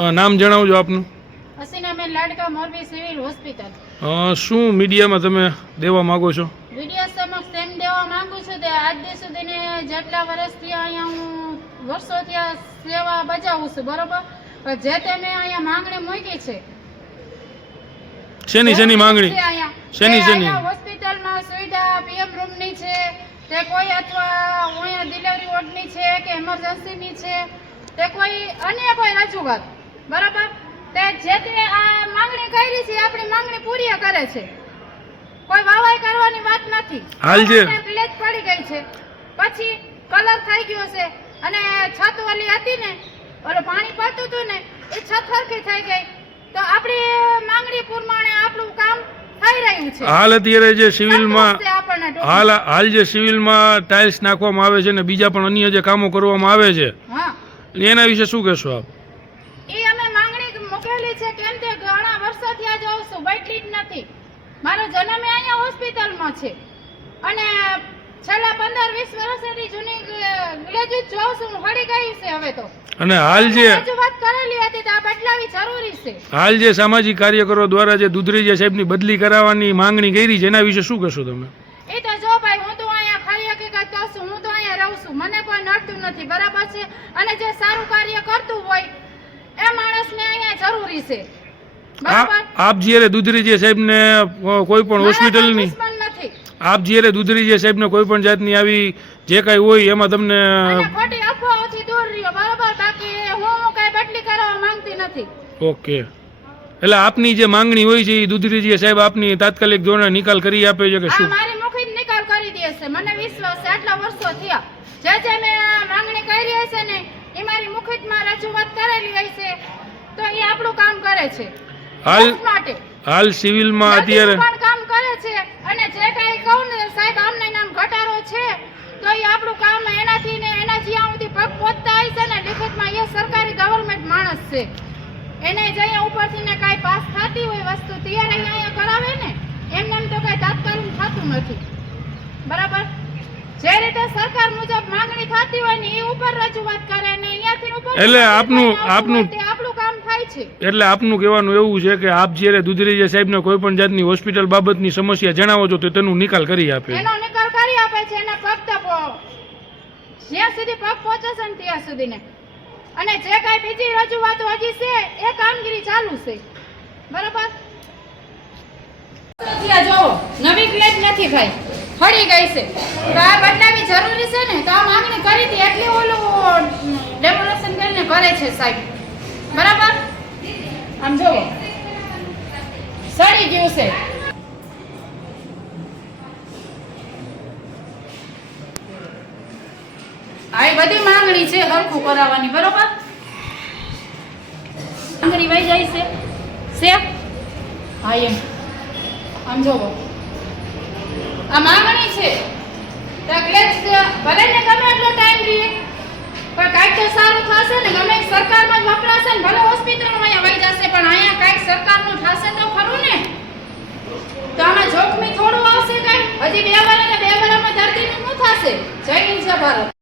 નામ જણાવજો આપનું. હસીનાબેન લાડકા, મોરબી સિવિલ હોસ્પિટલ. શું મીડિયામાં તમે દેવા માંગો છો? વિડીયો સમક્ષ તેમ દેવા માંગુ છું કે આજ દી સુધીને જેટલા વર્ષથી અહીંયા હું વર્ષોથી સેવા બજાવું છું, બરોબર? પણ જે તે મેં અહીંયા માંગણી મૂકી છે. શેની માંગણી? શેની હોસ્પિટલમાં સુવિધા પીએમ રૂમની છે, તે કોઈ અથવા અહીંયા ડિલિવરી વોર્ડની છે કે ઇમરજન્સીની છે, તે કોઈ અન્ય કોઈ રજૂઆત, બરાબર? તે જે તે આ માંગણી કરી છે આપણી માંગણી પૂરી કરે છે. કોઈ વાવાઈ કરવાની વાત નથી. હાલ જે પ્લેટ પડી ગઈ છે, પછી કલર થઈ ગયો છે, અને છત ઓલી હતી ને, ઓલું પાણી પડતું હતું ને, એ છત સરખી થઈ ગઈ. તો આપણી માંગણી પ્રમાણે આપણું કામ થઈ રહ્યું છે. હાલ અત્યારે જે સિવિલમાં હાલ જે સિવિલમાં ટાઇલ્સ નાખવામાં આવે છે ને બીજા પણ અન્ય જે કામો કરવામાં આવે છે, એના વિશે શું કહેશો આપ? એ અમે માંગણી મૂકેલી છે, કેમ કે ઘણા વર્ષોથી આ જોઉં છું, બેઠી જ નથી. મારો જન્મ અહીંયા હોસ્પિટલમાં છે, અને છેલ્લા 15-20 વર્ષથી જૂની ગ્લેજિસ જોઉં છું, હળી ગઈ છે હવે તો. અને હાલ જે રજૂઆત કરેલી હતી તો આ બદલાવી જરૂરી છે. હાલ જે સામાજિક કાર્યકરો દ્વારા જે દુધરેજિયા સાહેબની બદલી કરાવવાની માંગણી કરી છે, એના વિશે શું કહેશો તમે? એ તો જો ભાઈ, હું તો અહીંયા ખરી હકીકત કહું છું, હું તો અહીંયા રહું છું, મને કોઈ નડતું નથી, બરાબર છે? અને જે સારું કાર્ય કરતું હોય એ માણસને અહીંયા જરૂરી છે, બરાબર? આપ જ્યારે દુધરેજિયા સાહેબને કોઈ પણ હોસ્પિટલની આપ જ્યારે દુધરેજિયા સાહેબને કોઈ પણ જાતની આવી જે કાંઈ હોય એમાં તમને ખોટી અફવાઓથી દૂર રહ્યો, બરાબર? બાકી હું કઈ બદલી કરવા માંગતી નથી. ઓકે, એટલે આપની જે માંગણી હોય છે એ દુધરેજિયા સાહેબ આપની તાત્કાલિક ધોરણે નિકાલ કરી આપે છે કે શું? મારી મુખી નિકાલ કરી દે છે, મને વિશ્વાસ છે. આટલા વર્ષો થયા જે મેં માંગણી કરી છે ને એ મારી મુખીતમાં રજૂઆત કરેલી હોય છે, તો એ આપણું કામ કરે છે. હાલ સિવિલમાં અત્યારે કામ કરે છે, અને જે કઈ કહું ને સાહેબ આમને નામ ઘટાડો છે, તો એ આપણું કામ એનાથી ને એના જ્યાં સુધી પગ પહોંચતા હોય છે ને લિખિતમાં, એ સરકારી ગવર્મેન્ટ માણસ છે, એને જઈએ ઉપરથી ને કાંઈ પાસ થતી હોય વસ્તુ ત્યારે અહીંયા કરાવે ને, એમને એમ તો કઈ તાત્કાલિક થતું નથી, બરાબર? જે રીતે સરકાર મુજબ માંગણી થતી હોય ને એ ઉપર રજૂઆત કરે ને અહીંયાથી ઉપર, એટલે આપનું આપણું કામ થાય છે. એટલે આપનું કહેવાનું એવું છે કે આપ જ્યારે દુધરેજિયા સાહેબને કોઈ પણ જાતની હોસ્પિટલ બાબતની સમસ્યા જણાવો છો તો તેનું નિકાલ કરી આપે, એનો નિકાલ કરી આપે છે, એના પગ જ્યાં સુધી પગ પહોંચે છે ને ત્યાં સુધી ને. અને જે કાંઈ બીજી રજૂઆતો હજી છે એ કામગીરી ચાલુ છે, બરાબર? જો નવી પ્લેટ નથી ભાઈ, હળી ગઈ છે, તો આ બદલાવી જરૂરી છે ને, તો આ માંગણી કરી હતી એટલે ઓલું ડેમોલેશન કરીને કરે છે સાહેબ, બરાબર? આમ જોવો સડી ગયું છે. આ બધી માંગણી છે હરખું કરાવવાની, બરોબર? માંગણી વહી જાય છે. હા એમ આમ જોવો આ માંગણી છે, ભલે ને ગમે એટલો ટાઈમ રહીએ પણ કાંઈક તો સારું થશે ને. ગમે સરકારમાં જ વપરાશે ને, ભલે હોસ્પિટલમાં અહીંયા વહી જશે, પણ અહીંયા કાંઈક સરકારનું થશે તો ખરું ને. તો આમાં જોખમી થોડું આવશે કાંઈ? હજી 2 વર્ષ ને 2 વર્ષમાં દર્દીનું શું થશે? જય હિન્દ, જય ભારત.